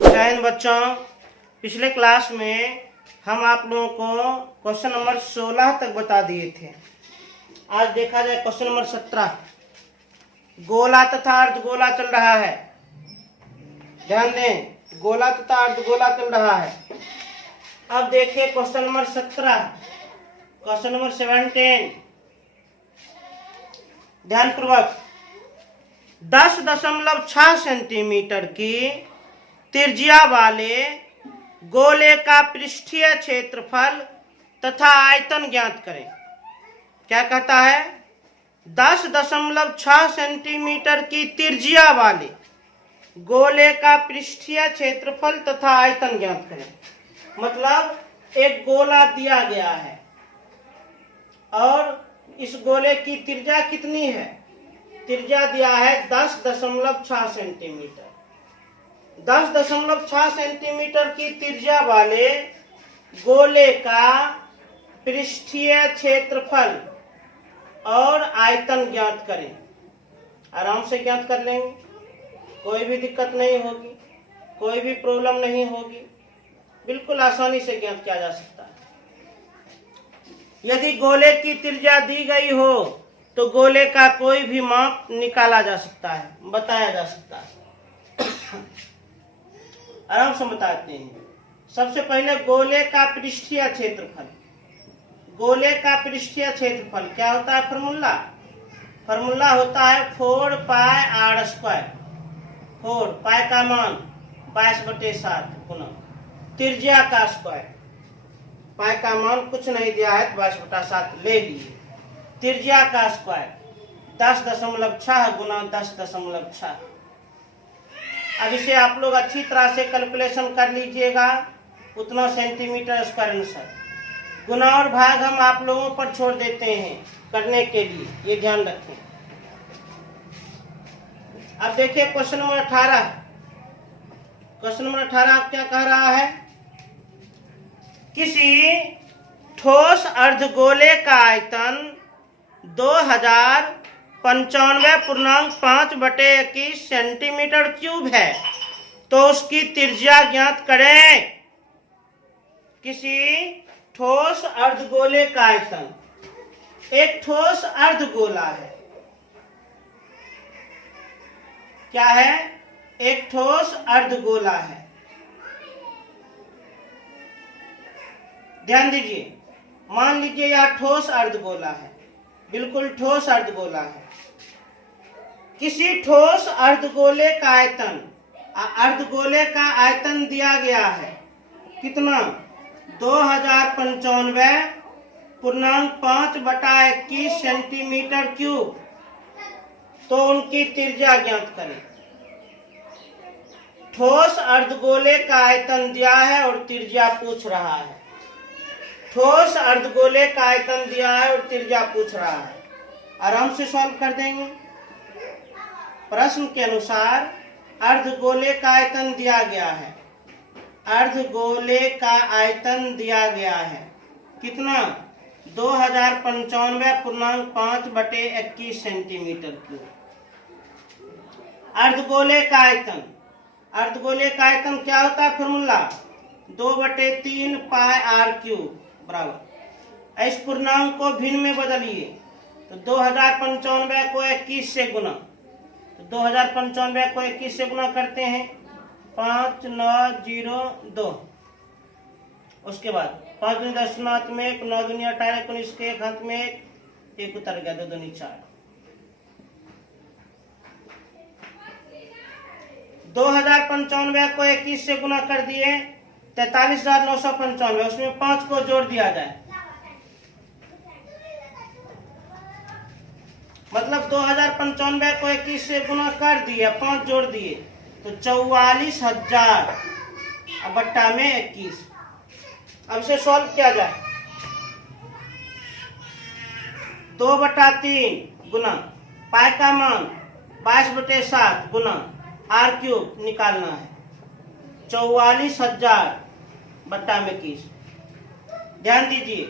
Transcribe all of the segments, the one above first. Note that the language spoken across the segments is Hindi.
जय हिंद बच्चों। पिछले क्लास में हम आप लोगों को क्वेश्चन नंबर 16 तक बता दिए थे। आज देखा जाए क्वेश्चन नंबर 17। गोला तथा अर्धगोला चल रहा है। ध्यान दें, गोला तथा अर्धगोला चल रहा है। अब देखिए क्वेश्चन नंबर 17, क्वेश्चन नंबर 17। ध्यानपूर्वक 10.6 सेंटीमीटर की त्रिज्या वाले गोले का पृष्ठीय क्षेत्रफल तथा आयतन ज्ञात करें। क्या कहता है? 10.6 सेंटीमीटर की त्रिज्या वाले गोले का पृष्ठीय क्षेत्रफल तथा आयतन ज्ञात करें। मतलब एक गोला दिया गया है और इस गोले की त्रिज्या कितनी है? त्रिज्या दिया है 10.6 सेंटीमीटर। 10.6 सेंटीमीटर की त्रिज्या वाले गोले का पृष्ठीय क्षेत्रफल और आयतन ज्ञात करें। आराम से ज्ञात कर लेंगे, कोई भी दिक्कत नहीं होगी, कोई भी प्रॉब्लम नहीं होगी, बिल्कुल आसानी से ज्ञात किया जा सकता है। यदि गोले की त्रिज्या दी गई हो तो गोले का कोई भी माप निकाला जा सकता है, बताया जा सकता है। आराम से बताते हैं। सबसे पहले गोले का पृष्ठीय क्षेत्रफल। गोले का पृष्ठीय क्षेत्रफल क्या होता है? फॉर्मूला होता है 4πr²। 4 पाई का मान 22/7 गुना त्रिज्या का स्क्वायर। पाई का मान कुछ नहीं दिया है तो 22/7 ले लिए। त्रिज्या का स्क्वायर 10.6 गुना 10.6। अब इसे आप लोग अच्छी तरह से कैलकुलेशन कर लीजिएगा, उतना सेंटीमीटर स्क्वायर आंसर। गुना और भाग हम आप लोगों पर छोड़ देते हैं करने के लिए, ये ध्यान रखें। अब देखिए क्वेश्चन नंबर 18। क्वेश्चन नंबर 18 आप क्या कह रहा है? किसी ठोस अर्धगोले का आयतन 2095.5 सेंटीमीटर क्यूब है, तो उसकी त्रिज्या ज्ञात करें। किसी ठोस अर्धगोले का आयतन, एक ठोस अर्धगोला है। क्या है? एक ठोस अर्धगोला है। ध्यान दीजिए, मान लीजिए यह ठोस अर्धगोला है, बिल्कुल ठोस अर्धगोला है। किसी ठोस अर्धगोले का आयतन, अर्धगोले का आयतन दिया गया है कितना? 2095.5 सेंटीमीटर क्यूब। तो उनकी त्रिज्या ज्ञात करें। ठोस अर्धगोले का आयतन दिया है और त्रिज्या पूछ रहा है। ठोस अर्धगोले का आयतन दिया है और त्रिज्या पूछ रहा है। आराम से सॉल्व कर देंगे। प्रश्न के अनुसार अर्धगोले का आयतन दिया गया है। अर्धगोले का आयतन दिया गया है कितना? 2095.5 सेंटीमीटर क्यूब। अर्धगोले का आयतन, अर्धगोले का आयतन क्या होता है? फॉर्मूला 2/3 पाई r³ बराबर। इस पूर्णांक को भिन्न में बदलिए तो 2095 को 21 से गुना, तो 2095 को 21 से गुना करते हैं 5902। उसके बाद 5 दूनी 10 9 में 1, 9 दूनी 18, 19 के 1 हाथ में 1 उतर गया, 2 दूनी 4। 2095 को 21 से गुना कर दिए 43,995, उसमें 5 को जोड़ दिया जाए, मतलब 2095 को 21 से गुना कर दिए, 5 जोड़ दिए तो 44,000 बट्टा में 21। अब इसे सॉल्व किया जाए। 2/3 गुना पाई का मान 22/7 गुना r³ निकालना है, 44,000 बट्टा में 21। ध्यान दीजिए,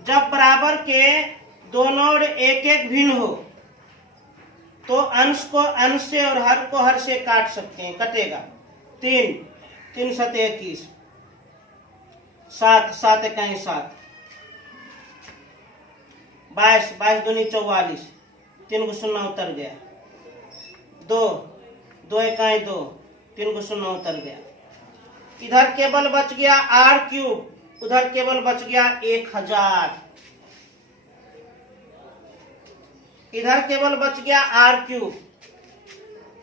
जब बराबर के दोनों और एक एक भिन्न हो तो अंश को अंश से और हर को हर से काट सकते हैं, कटेगा। 3 3 सते 21, 7 7 इकाई 7, 22 22 दूनी 44, 3 को शून्य उतर गया, 2 2 इकाई 2, 3 को शून्य उतर गया। इधर केवल बच गया आर क्यूब, उधर केवल बच गया 1000, इधर केवल बच गया आर क्यूब,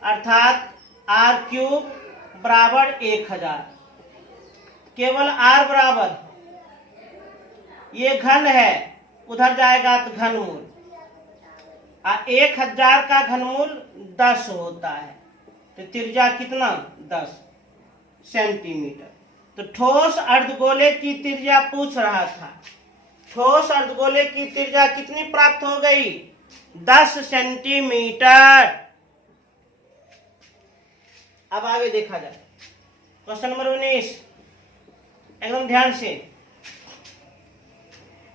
अर्थात आर क्यूब बराबर 1000। केवल आर बराबर, ये घन है, उधर जाएगा तो घनमूल, 1000 का घनमूल 10 होता है, तो त्रिज्या कितना 10 सेंटीमीटर। तो ठोस अर्धगोले की त्रिज्या पूछ रहा था, ठोस अर्धगोले की त्रिज्या कितनी प्राप्त हो गई 10 सेंटीमीटर। अब आगे देखा जाए क्वेश्चन नंबर 19, एकदम ध्यान से।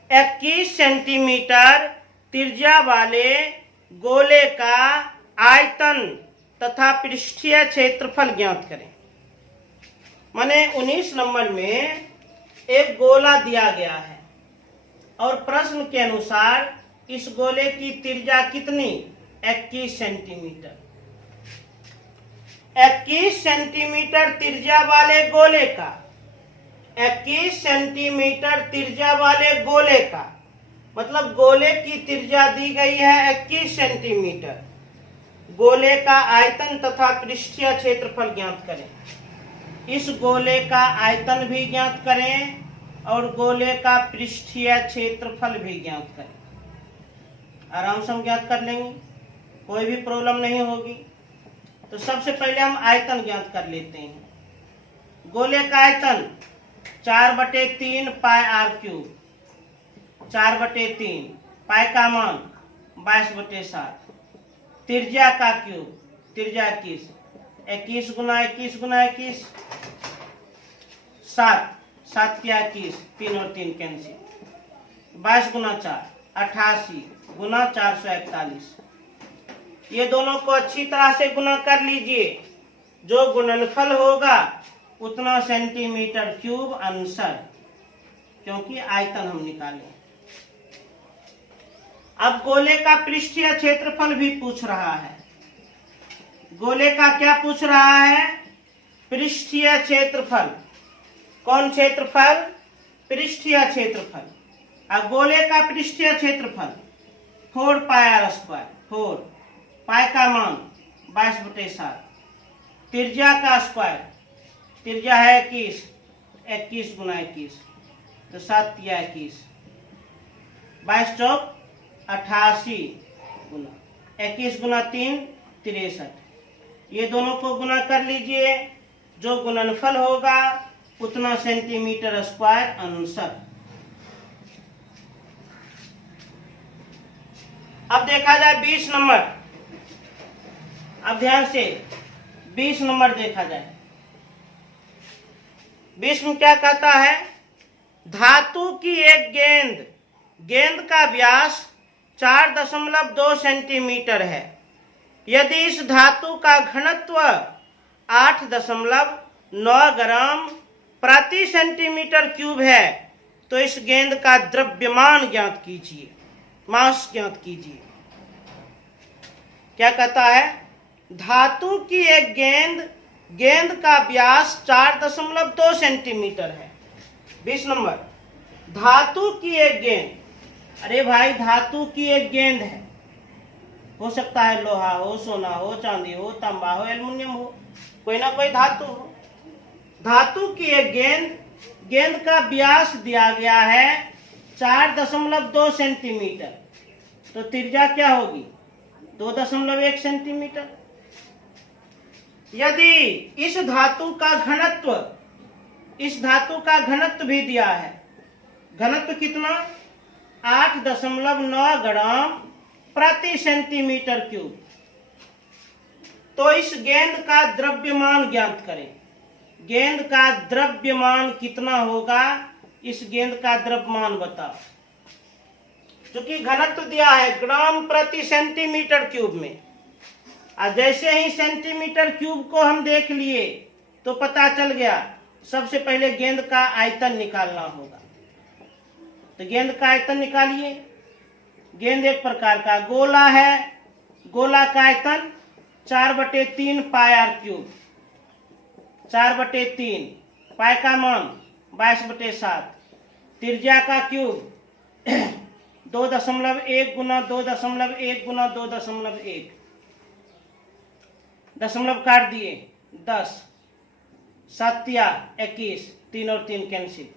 21 सेंटीमीटर त्रिज्या वाले गोले का आयतन तथा पृष्ठीय क्षेत्रफल ज्ञात करें। माने 19 नंबर में एक गोला दिया गया है और प्रश्न के अनुसार इस गोले की त्रिज्या कितनी 21 सेंटीमीटर। 21 सेंटीमीटर त्रिज्या वाले गोले का, 21 सेंटीमीटर त्रिज्या वाले गोले का मतलब गोले की त्रिज्या दी गई है 21 सेंटीमीटर। गोले का आयतन तथा पृष्ठीय क्षेत्रफल ज्ञात करें। इस गोले का आयतन भी ज्ञात करें और गोले का पृष्ठीय क्षेत्रफल भी ज्ञात करें। आराम से हम ज्ञात कर लेंगे, कोई भी प्रॉब्लम नहीं होगी। तो सबसे पहले हम आयतन ज्ञात कर लेते हैं। गोले का आयतन 4/3 पाई आर क्यूब, 4/3, पाई का मान 22/7, त्रिज्या का क्यूब, त्रिज्या 21, 21 गुना 21 गुना 21, 7 7 क्या 21, 3 और 3 कैंसिल, 22 गुना 4 88 गुना 441। ये दोनों को अच्छी तरह से गुना कर लीजिए, जो गुणनफल होगा उतना सेंटीमीटर क्यूब आंसर, क्योंकि आयतन हम निकालें। अब गोले का पृष्ठीय क्षेत्रफल भी पूछ रहा है। गोले का क्या पूछ रहा है पृष्ठीय क्षेत्रफल। कौन क्षेत्रफल पृष्ठीय क्षेत्रफल। अब गोले का पृष्ठीय क्षेत्रफल 4 पाई आर स्क्वायर, 4 पाई का मान 22/7, त्रिज्या का स्क्वायर, त्रिज्या है 21, 21 गुना 21, तो 7 या 21, 22 चौक 88 गुना 21 गुना 3 63। ये दोनों को गुना कर लीजिए, जो गुणनफल होगा उतना सेंटीमीटर स्क्वायर आंसर। अब देखा जाए 20 नंबर। अब ध्यान से 20 नंबर देखा जाए। 20 में क्या कहता है, धातु की एक गेंद, गेंद का व्यास 4.2 सेंटीमीटर है। यदि इस धातु का घनत्व 8.9 ग्राम प्रति सेंटीमीटर क्यूब है, तो इस गेंद का द्रव्यमान ज्ञात कीजिए, मास ज्ञात कीजिए। क्या कहता है, धातु की एक गेंद, गेंद का व्यास 4.2 सेंटीमीटर है। 20 नंबर, धातु की एक गेंद। अरे भाई धातु की एक गेंद है, हो सकता है लोहा हो, सोना हो, चांदी हो, तांबा हो, एल्युमिनियम हो, कोई ना कोई धातु हो। धातु की एक गेंद, गेंद का व्यास दिया गया है 4.2 सेंटीमीटर, तो त्रिज्या क्या होगी 2.1 सेंटीमीटर। यदि इस धातु का घनत्व, इस धातु का घनत्व भी दिया है, घनत्व कितना 8.9 ग्राम प्रति सेंटीमीटर क्यूब, तो इस गेंद का द्रव्यमान ज्ञात करें। गेंद का द्रव्यमान कितना होगा, इस गेंद का द्रव्यमान बताओ। क्योंकि घनत्व दिया है ग्राम प्रति सेंटीमीटर क्यूब में, और जैसे ही सेंटीमीटर क्यूब को हम देख लिए तो पता चल गया। सबसे पहले गेंद का आयतन निकालना होगा। तो गेंद का आयतन निकालिए। गेंद एक प्रकार का गोला है। गोला का आयतन 4/3 पाई आर क्यूब। 4/3 पाई का मान 22/7। त्रिज्या का क्यूब 2.1 गुना 2.1 गुना 2.1। दशमलव काट दिए 10, 7 या 21, 3 और 3 कैंसिल।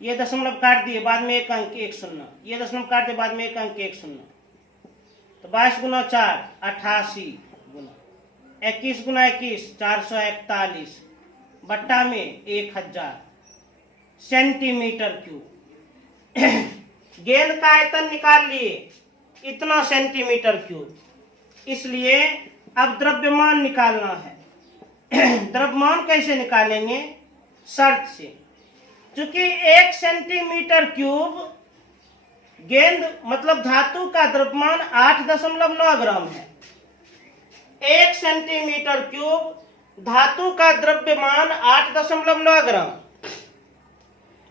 ये दशमलव काट दिए, बाद में एक अंक 1 शून्य। ये दशमलव काट दिए, बाद में एक अंक 1 शून्य। तो 22 गुना 4 88 गुना 21 गुना 21 441 बट्टा में 1000 सेंटीमीटर क्यूब। गेंद का आयतन निकाल लिए, इतना सेंटीमीटर क्यूब। इसलिए अब द्रव्यमान निकालना है। द्रव्यमान कैसे निकालेंगे? शर्त से। क्योंकि 1 सेंटीमीटर क्यूब गेंद मतलब धातु का द्रव्यमान 8.9 ग्राम है। 1 सेंटीमीटर क्यूब धातु का द्रव्यमान 8.9 ग्राम।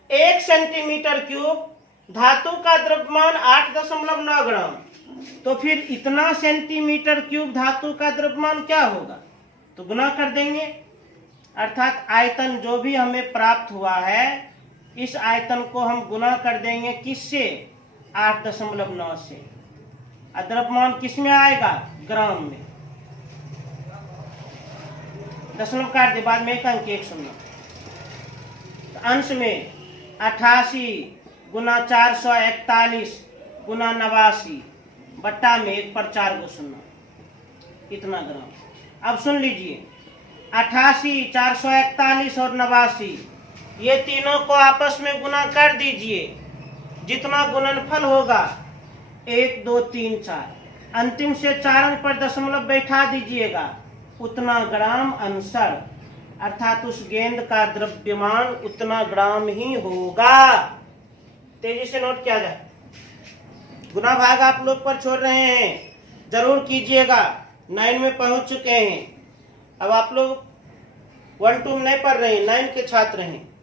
1 सेंटीमीटर क्यूब धातु का द्रव्यमान 8.9 ग्राम। तो फिर इतना सेंटीमीटर क्यूब धातु का द्रव्यमान क्या होगा? तो गुना कर देंगे। अर्थात आयतन जो भी हमें प्राप्त हुआ है, इस आयतन को हम गुना कर देंगे किससे? 8.9 से। द्रव्यमान किस में आएगा? ग्राम में। दशमलव काट दे, बाद में एक अंक 1 शून्य। तो अंश में 88 गुना 441 गुना 89 बट्टा में 1 पर 4 गो शून्य, इतना ग्राम। अब सुन लीजिए, 88, 441 और 89, ये तीनों को आपस में गुना कर दीजिए। जितना गुणनफल होगा 1, 2, 3, 4, अंतिम से 4 अंक पर दशमलव बैठा दीजिएगा, उतना ग्राम अंसर। अर्थात उस गेंद का द्रव्यमान उतना ग्राम ही होगा। तेजी से नोट किया जाए। गुना भाग आप लोग पर छोड़ रहे हैं, जरूर कीजिएगा। 9 में पहुंच चुके हैं। अब आप लोग 1, 2 नहीं पढ़ रहे हैं, 9 के छात्र हैं।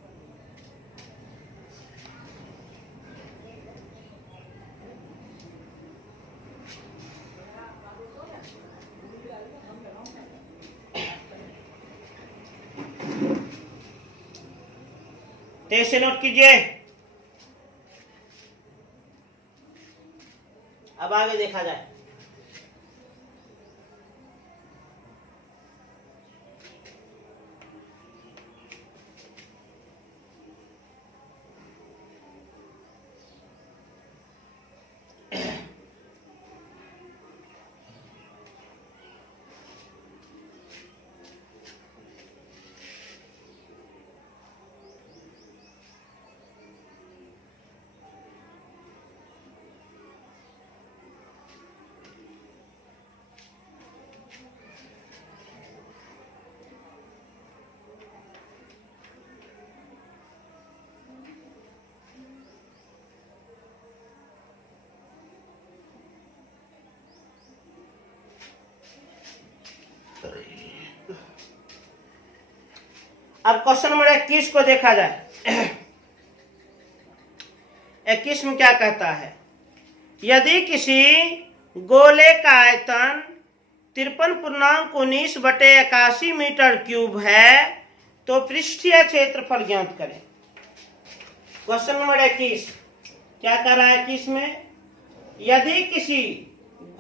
तेज से नोट कीजिए। अब आगे देखा जाए। अब क्वेश्चन नंबर 21 को देखा जाए। 21 में क्या कहता है? यदि किसी गोले का आयतन 53.19/81 मीटर क्यूब है तो पृष्ठीय क्षेत्रफल ज्ञात करें। क्वेश्चन नंबर 21 क्या कर रहा है? 21 में यदि किसी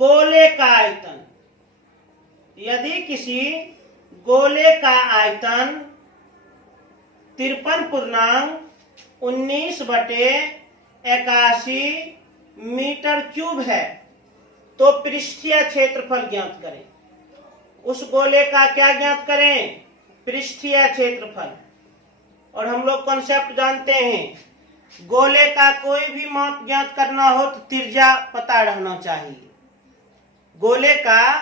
गोले का आयतन, यदि किसी गोले का आयतन 53.19/81 मीटर क्यूब है तो पृष्ठीय क्षेत्रफल ज्ञात करें। उस गोले का क्या ज्ञात करें? पृष्ठीय क्षेत्रफल। और हम लोग कॉन्सेप्ट जानते हैं, गोले का कोई भी माप ज्ञात करना हो तो त्रिज्या पता रहना चाहिए। गोले का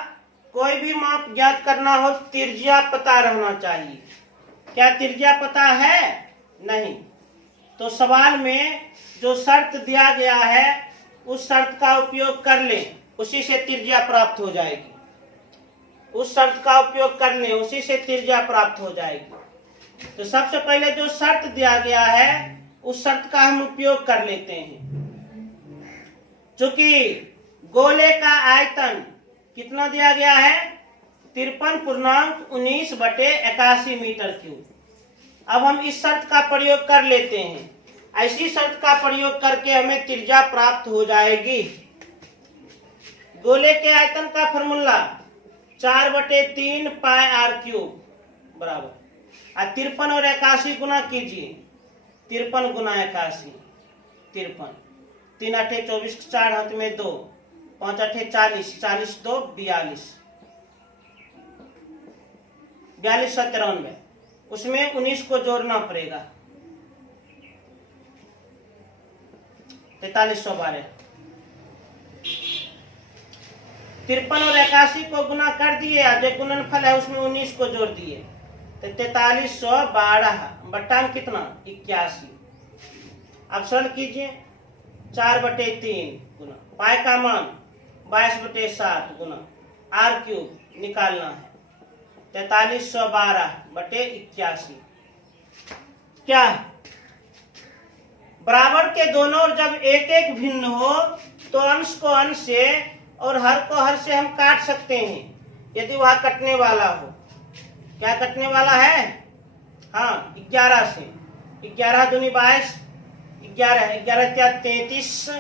कोई भी माप ज्ञात करना हो तो त्रिज्या पता रहना चाहिए। क्या त्रिज्या पता है? नहीं। तो सवाल में जो शर्त दिया गया है उस शर्त का उपयोग कर लें, उसी से त्रिज्या प्राप्त हो जाएगी। उस शर्त का उपयोग कर लें, उसी से त्रिज्या प्राप्त हो जाएगी। तो सबसे पहले जो शर्त दिया गया है उस शर्त का हम उपयोग कर लेते हैं। चूंकि गोले का आयतन कितना दिया गया है, 53.19/81 मीटर क्यूब। अब हम इस शर्त का प्रयोग कर लेते हैं। ऐसी शर्त का प्रयोग करके हमें त्रिज्या प्राप्त हो जाएगी। गोले के आयतन का फॉर्मूला 4/3 पाई आर क्यूब बराबर 53 और 81 गुना कीजिए। 53 गुना 81 53, 3 8 24, 4 हाथ में 2, 5 8 40, 40 2 42, 42 97, उसमें 19 को जोड़ना पड़ेगा, 4312। 53 और 81 को गुना कर दिए, जो गुणनफल है उसमें 19 को जोड़ दिए, तो 4312 बट्टा में कितना 81। अब सरल कीजिए, 4/3 गुना पाई का मान 22/7 गुना आर क्यूब निकालना है, 4312/81। क्या बराबर के दोनों जब एक एक भिन्न हो तो अंश को अंश से और हर को हर से हम काट सकते हैं, यदि वह कटने वाला हो। क्या कटने वाला है? हाँ, 11 से। 11 दूनी 22, 11 11 33,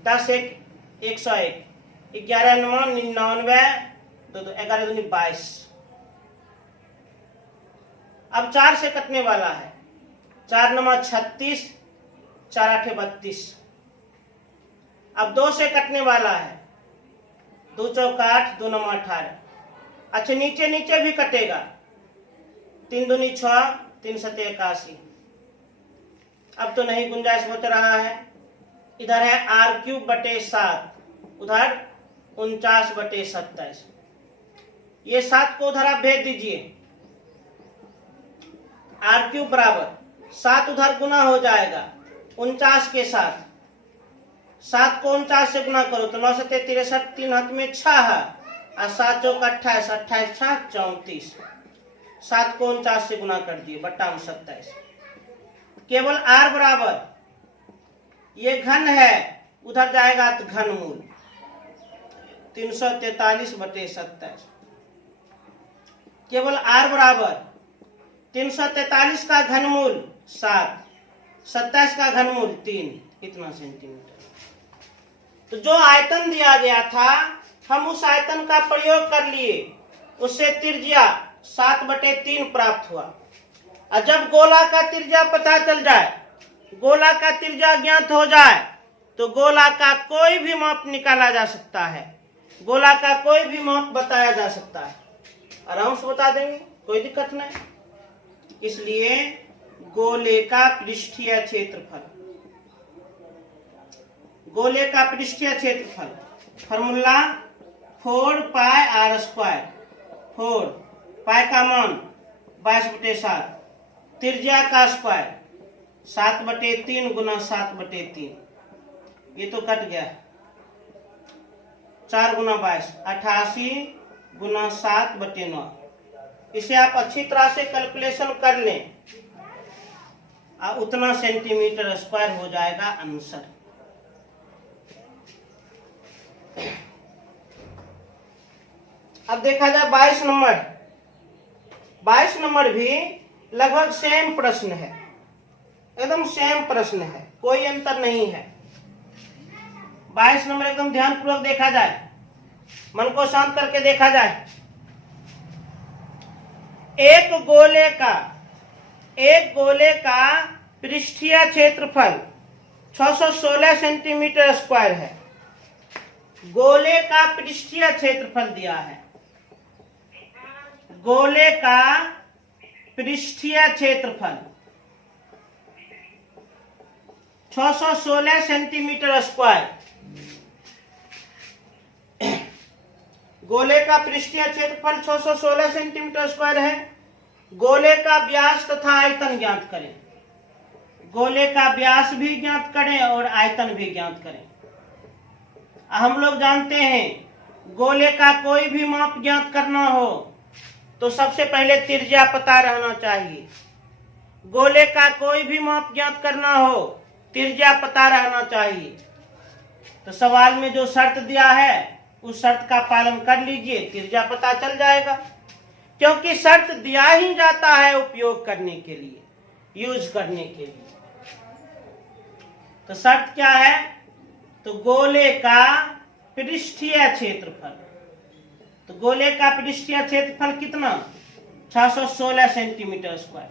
10 1 101, 11 9 99, 2 11 दूनी 22। अब 4 से कटने वाला है, 4 9 36, 4 8 32। अब 2 से कटने वाला है, 2 4 8, 2 9 18। अच्छा, नीचे नीचे भी कटेगा, 3 दूनी 6, 3 7 81। अब तो नहीं गुंजाइश बच रहा है। इधर है r³/7, उधर 49/27। ये 7 को उधर आप भेज दीजिए। r³ बराबर 7 उधर गुना हो जाएगा 49 के साथ। 7 को 49 से गुना करो तो 9 7 63, 3 हाथ में 6 है, और 7 चौक 28, 28 6 34। 7 को 49 से गुना कर दिए, बट्टा में 27। केवल r बराबर ये घन है, उधर जाएगा तो घनमूल 343/27। केवल r बराबर 343 का घनमूल 7, 27 का घनमूल 3, इतना सेंटीमीटर। तो जो आयतन दिया गया था हम उस आयतन का प्रयोग कर लिए, उससे त्रिज्या 7/3 प्राप्त हुआ। और जब गोला का त्रिज्या पता चल जाए, गोला का त्रिज्या ज्ञात हो जाए, तो गोला का कोई भी माप निकाला जा सकता है, गोला का कोई भी माप बताया जा सकता है। आराम से बता देंगे, कोई दिक्कत नहीं। इसलिए गोले का पृष्ठीय क्षेत्रफल, गोले का पृष्ठीय क्षेत्रफल फॉर्मूला 4 पाई आर स्क्वायर। 4 पाई का मान 22/7, त्रिज्या का स्क्वायर 7/3 गुना 7/3। ये तो कट गया, 4 गुना 22, 88 गुना 7/9। इसे आप अच्छी तरह से कैलकुलेशन कर लें, उतना सेंटीमीटर स्क्वायर हो जाएगा आंसर। अब देखा जाए 22 नंबर। 22 नंबर भी लगभग सेम प्रश्न है, एकदम सेम प्रश्न है, कोई अंतर नहीं है। 22 नंबर एकदम ध्यानपूर्वक देखा जाए, मन को शांत करके देखा जाए। एक गोले का पृष्ठीय क्षेत्रफल 616 सेंटीमीटर स्क्वायर है। गोले का पृष्ठीय क्षेत्रफल दिया है, गोले का पृष्ठीय क्षेत्रफल 616 सेंटीमीटर स्क्वायर। गोले का पृष्ठीय क्षेत्रफल 616 सेंटीमीटर स्क्वायर है। गोले का व्यास तथा आयतन ज्ञात करें। गोले का व्यास भी ज्ञात करें और आयतन भी ज्ञात करें। हम लोग जानते हैं गोले का कोई भी माप ज्ञात करना हो तो सबसे पहले त्रिज्या पता रहना चाहिए। गोले का कोई भी माप ज्ञात करना हो त्रिज्या पता रहना चाहिए। तो सवाल में जो शर्त दिया है उस शर्त का पालन कर लीजिए, त्रिज्या पता चल जाएगा, क्योंकि शर्त दिया ही जाता है उपयोग करने के लिए, यूज करने के लिए। तो शर्त क्या है? तो गोले का पृष्ठीय क्षेत्रफल। तो गोले का पृष्ठीय क्षेत्रफल कितना? 616 सेंटीमीटर स्क्वायर।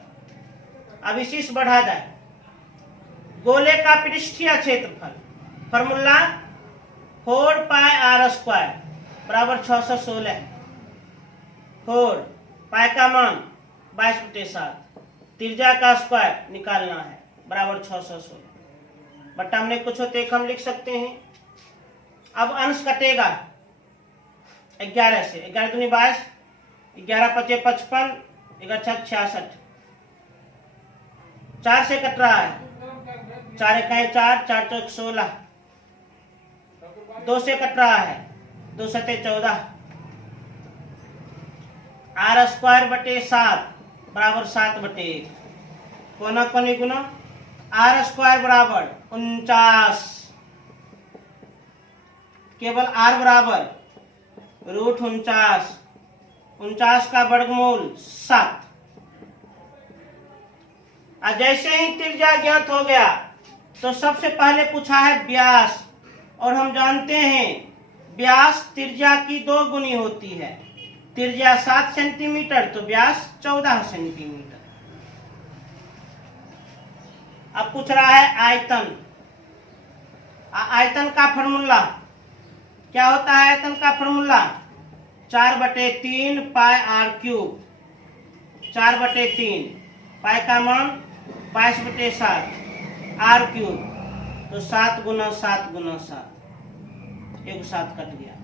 अब इसी से बढ़ा जाए। गोले का पृष्ठीय क्षेत्रफल फॉर्मूला 4 पाई आर स्क्वायर बराबर 616। 4 पाई का मान 22/7, त्रिज्या का स्क्वायर निकालना है बराबर 616। बट्टा हमने कुछ होते हम लिख सकते हैं। अब अंश कटेगा 11 से, 11 दूनी 22, 11 पचे 55, 11 छक 66, 4 से कट रहा है, 4 इकाई 4, 4 चौक 16, 2 से कट रहा है, 2 सते 14, आर स्क्वायर बटे 7 बराबर 7/1, कोना कोनी गुना आर स्क्वायर बराबर 49, केवल आर बराबर √49, 49 का वर्गमूल 7। और जैसे ही त्रिज्या ज्ञात हो गया तो सबसे पहले पूछा है व्यास, और हम जानते हैं व्यास त्रिज्या की 2 गुनी होती है। त्रिज्या 7 सेंटीमीटर तो व्यास 14 सेंटीमीटर। अब पूछ रहा है आयतन। आयतन का फॉर्मूला क्या होता है? आयतन का फॉर्मूला 4/3 पाई आर क्यूब, 4/3 पाई का मान 22/7 आर क्यूब, तो 7 गुना 7 गुना 7, एक 7 कट गया,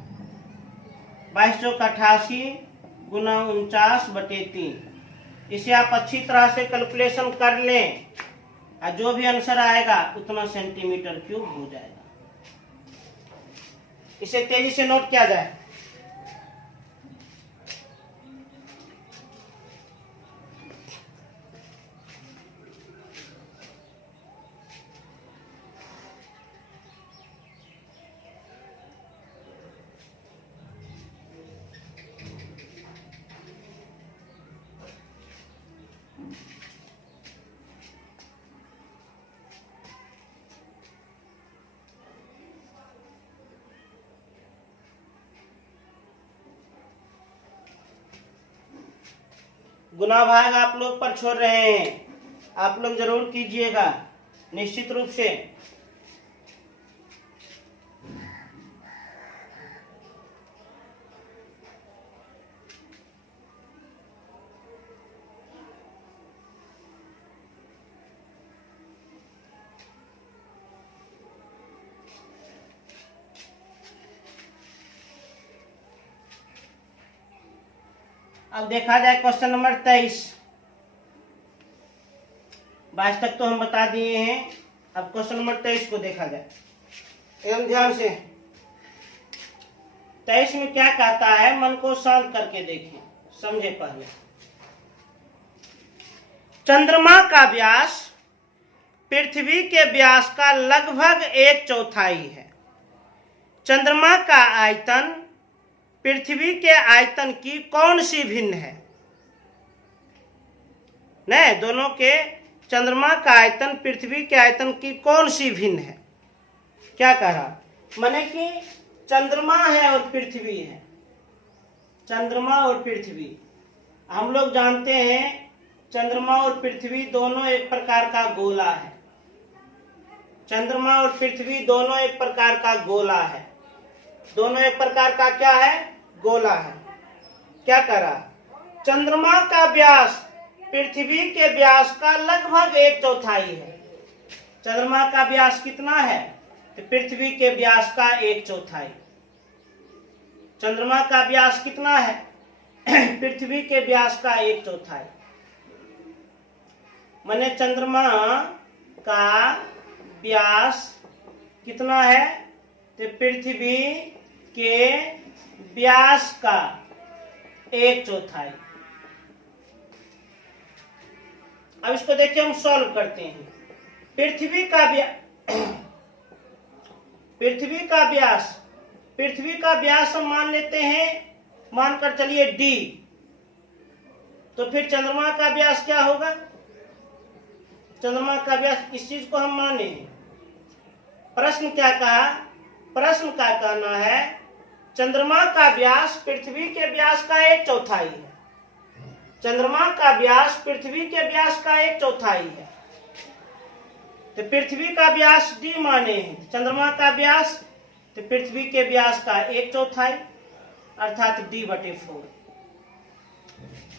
22 चौक 88 गुना 49/3। इसे आप अच्छी तरह से कैलकुलेशन कर लें और जो भी आंसर आएगा उतना सेंटीमीटर क्यूब हो जाएगा। इसे तेजी से नोट किया जाए। गुना भाग आप लोग पर छोड़ रहे हैं, आप लोग जरूर कीजिएगा निश्चित रूप से। अब देखा जाए क्वेश्चन नंबर 23। 22 तक तो हम बता दिए हैं, अब क्वेश्चन नंबर 23 को देखा जाए एकदम ध्यान से। 23 में क्या कहता है, मन को शांत करके देखें, समझे पहले। चंद्रमा का व्यास पृथ्वी के व्यास का लगभग 1/4 है। चंद्रमा का आयतन पृथ्वी के आयतन की कौन सी भिन्न है? नहीं, दोनों के चंद्रमा का आयतन पृथ्वी के आयतन की कौन सी भिन्न है? क्या कह रहा? माने कि चंद्रमा है और पृथ्वी है, चंद्रमा और पृथ्वी। हम लोग जानते हैं चंद्रमा और पृथ्वी दोनों एक प्रकार का गोला है। चंद्रमा और पृथ्वी दोनों एक प्रकार का गोला है। दोनों एक प्रकार का क्या है? गोला है। क्या कर रहा? चंद्रमा का व्यास पृथ्वी के व्यास का लगभग 1/4 है। चंद्रमा का व्यास कितना है? तो पृथ्वी के व्यास का 1/4। चंद्रमा का व्यास कितना है? पृथ्वी के व्यास का 1/4। माने चंद्रमा का व्यास कितना है? तो पृथ्वी के व्यास का 1/4। अब इसको देखिए, हम सॉल्व करते हैं। पृथ्वी का व्यास हम मान लेते हैं, मानकर चलिए d। तो फिर चंद्रमा का व्यास क्या होगा? चंद्रमा का व्यास, इस चीज को हम माने। प्रश्न क्या कहा? प्रश्न का कहना है चंद्रमा का व्यास पृथ्वी के व्यास का 1/4 है। चंद्रमा का व्यास पृथ्वी के व्यास का 1/4 है। तो पृथ्वी का व्यास d माने हैं, चंद्रमा का व्यास तो पृथ्वी के व्यास का 1/4 अर्थात d/4।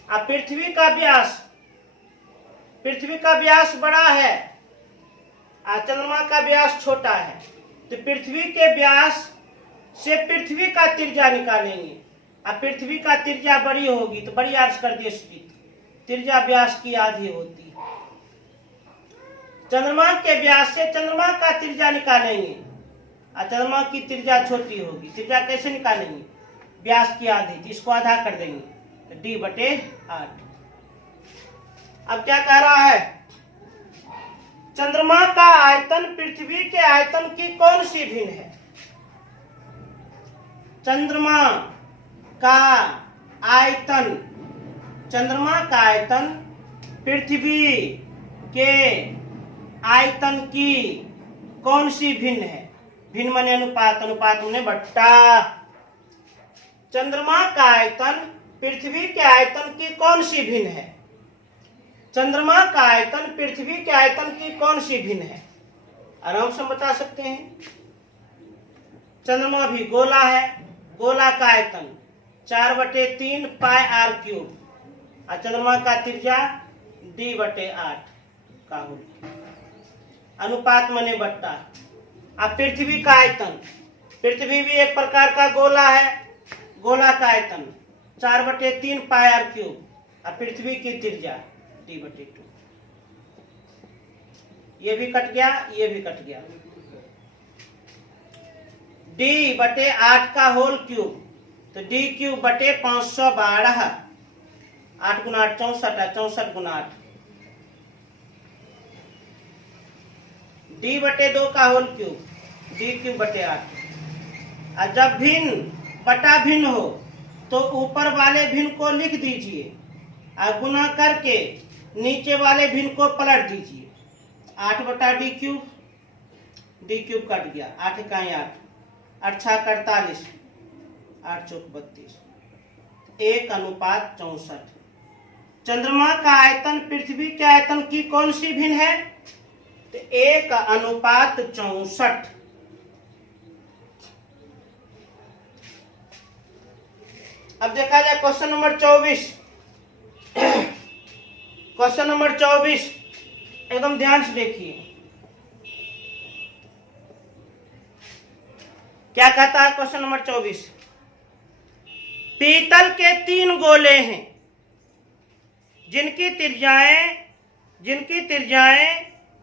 अब पृथ्वी का व्यास बड़ा है और चंद्रमा का व्यास छोटा है, तो पृथ्वी के व्यास से पृथ्वी का त्रिज्या निकालेंगे। अब पृथ्वी का त्रिज्या बड़ी होगी तो बड़ी अर्थ कर दिए स्थित, त्रिज्या व्यास की आधी होती है। चंद्रमा के व्यास से चंद्रमा का त्रिज्या निकालेंगे और चंद्रमा की त्रिज्या छोटी होगी। त्रिज्या कैसे निकालेंगे? व्यास की आधी, तो इसको आधा कर देंगे तो d/8। अब क्या कह रहा है? चंद्रमा का आयतन पृथ्वी के आयतन की कौन सी भिन्न है? चंद्रमा का आयतन पृथ्वी के आयतन की कौन सी भिन्न है? भिन्न माने अनुपात, अनुपात माने बट्टा। चंद्रमा का आयतन पृथ्वी के आयतन की कौन सी भिन्न है? चंद्रमा का आयतन पृथ्वी के आयतन की कौन सी भिन्न है? आराम से बता सकते हैं। चंद्रमा भी गोला है, गोला का आयतन 4/3 πr³ और चंद्रमा का त्रिज्या d/8 का होगी। अनुपात माने बट्टा। अब पृथ्वी का आयतन, पृथ्वी भी एक प्रकार का गोला है, गोला का आयतन 4/3 πr³ और पृथ्वी की त्रिज्या d/2। ये भी कट गया, ये भी कट गया। d/8 का होल क्यूब तो d³/512। 8 × 8 64 है, 64 × 8। d/2 का होल क्यूब d³/8। और जब भिन्न बटा भिन्न हो तो ऊपर वाले भिन्न को लिख दीजिए और गुना करके नीचे वाले भिन्न को पलट दीजिए। 8/d³, d³ कट गया, 8 × 8, 8 × 6 = 48, 8 × 4 = 32, 1:64। चंद्रमा का आयतन पृथ्वी के आयतन की कौन सी भिन्न है? तो 1:64। अब देखा जाए क्वेश्चन नंबर 24। क्वेश्चन नंबर 24 एकदम ध्यान से देखिए क्या कहता है। क्वेश्चन नंबर 24, पीतल के 3 गोले हैं जिनकी त्रिज्याएं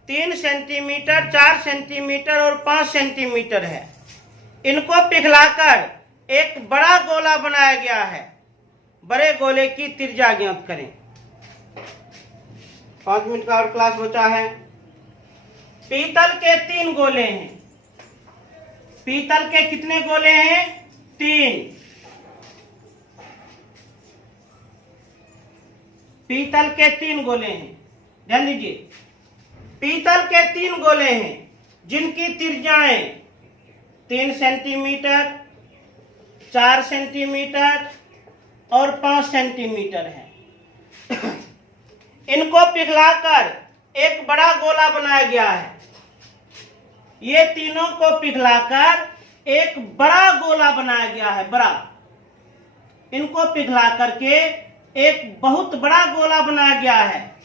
3 सेंटीमीटर, 4 सेंटीमीटर और 5 सेंटीमीटर है। इनको पिघलाकर एक बड़ा गोला बनाया गया है। बड़े गोले की त्रिज्या ज्ञात करें। 5 मिनट का और क्लास बचा है। पीतल के 3 गोले हैं। पीतल के कितने गोले हैं? 3। पीतल के 3 गोले हैं, ध्यान दीजिए। पीतल के 3 गोले हैं जिनकी त्रिज्याएं 3 सेंटीमीटर, 4 सेंटीमीटर और 5 सेंटीमीटर है। इनको पिघलाकर एक बड़ा गोला बनाया गया है। ये तीनों को पिघलाकर एक बड़ा गोला बनाया गया है, बड़ा। इनको पिघला करके एक बहुत बड़ा गोला बनाया गया है।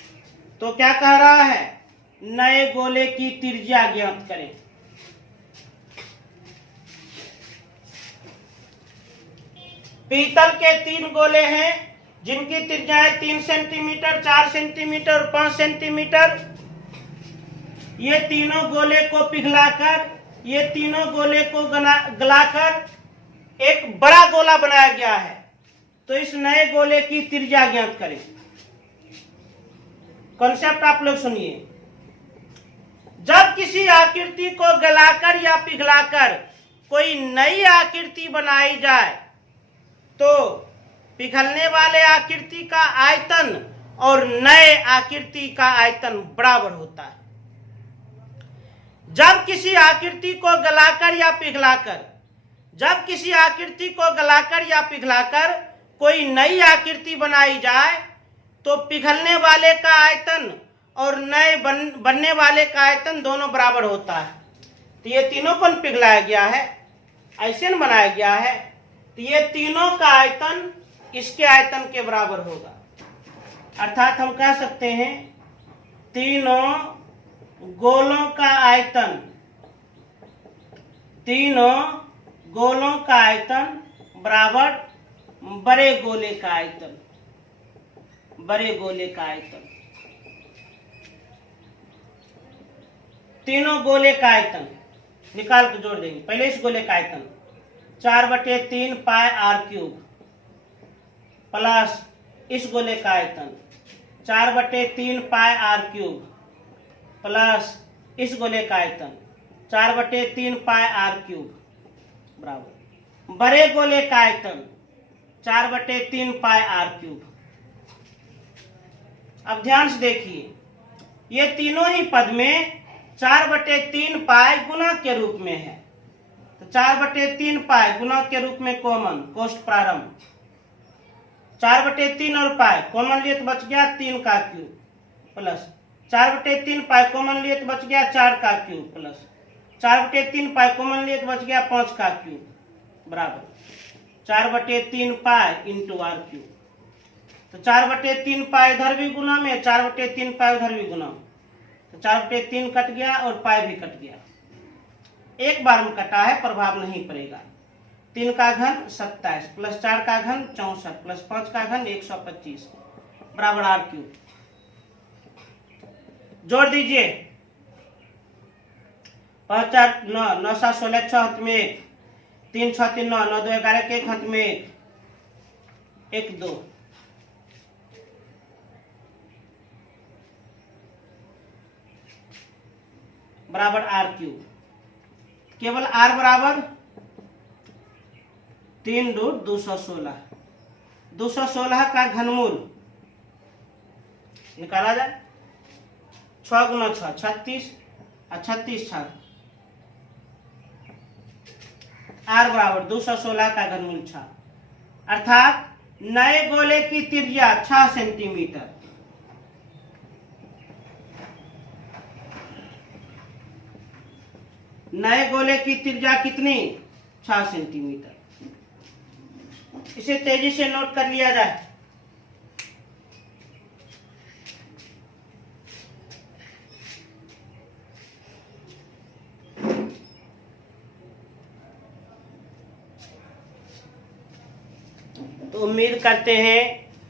तो क्या कह रहा है? नए गोले की त्रिज्या ज्ञात करें। पीतल के 3 गोले हैं जिनकी त्रिज्याएं 3 सेंटीमीटर, 4 सेंटीमीटर और 5 सेंटीमीटर। ये तीनों गोले को पिघलाकर, ये तीनों गोले को गलाकर एक बड़ा गोला बनाया गया है, तो इस नए गोले की त्रिज्या ज्ञात करें। कॉन्सेप्ट आप लोग सुनिए। जब किसी आकृति को गलाकर या पिघलाकर कोई नई आकृति बनाई जाए तो पिघलने वाले आकृति का आयतन और नए आकृति का आयतन बराबर होता है। जब किसी आकृति को गलाकर या पिघलाकर कोई नई आकृति बनाई जाए तो पिघलने वाले का आयतन और नए बनने वाले का आयतन दोनों बराबर होता है। तो ये तीनों को पिघलाया गया है, ऐसे न बनाया गया है, तो ये तीनों का आयतन इसके आयतन के बराबर होगा। अर्थात हम कह सकते हैं तीनों गोलों का आयतन बराबर बड़े गोले का आयतन। तीनों गोले का आयतन निकाल के जोड़ देंगे। पहले इस गोले का आयतन 4/3 पाई r³ प्लस इस गोले का आयतन 4/3 पाई r³ प्लस इस गोले का आयतन 4/3 पाई r³ बराबर बड़े गोले का आयतन 4/3 पाई r³। अब ध्यान से देखिए, ये तीनों ही पद में 4/3 पाई गुना के रूप में है, तो 4/3 पाई गुना के रूप में कॉमन कोष्ठ प्रारंभ 4/3 और पाई कॉमन लिए तो बच गया 3 का क्यूब प्लस 4/3 पाई कॉमन लिए तो बच गया 4 का क्यूब प्लस 4/3 पाई कॉमन लिए तो बच गया 5 का क्यूब बराबर 4/3 पाई इंटू r³। तो 4/3 पाई इधर भी गुना में, 4/3 पाई उधर भी गुना, तो 4/3 कट गया और पाई भी कट गया। एक बार में कटा है, प्रभाव नहीं पड़ेगा। 3 का घन 27 प्लस 4 का घन 64 प्लस 5 का घन 125 बराबर r³। जोड़ दीजिए 5 4 9 9 7 16 6 हाथ में 1 3 6 3 9 9 2 11 के 1 हाथ में 1 2 बराबर r³। केवल r बराबर 3 रूट 216 216 का घनमूल निकाला जाए 6 गुना 6 36 और 36 6 r बराबर 216 का घनमूल 6, अर्थात नए गोले की त्रिज्या 6 सेंटीमीटर। नए गोले की त्रिज्या कितनी? 6 सेंटीमीटर। इसे तेजी से नोट कर लिया जाए। तो उम्मीद करते हैं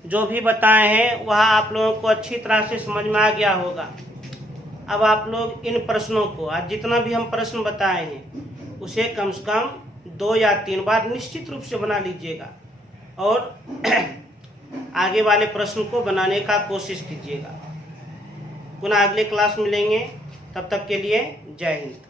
जो भी बताए हैं वह आप लोगों को अच्छी तरह से समझ में आ गया होगा। अब आप लोग इन प्रश्नों को, आज जितना भी हम प्रश्न बताए हैं उसे कम से कम 2 या 3 बार निश्चित रूप से बना लीजिएगा और आगे वाले प्रश्न को बनाने का कोशिश कीजिएगा। पुनः अगले क्लास में मिलेंगे, तब तक के लिए जय हिंद।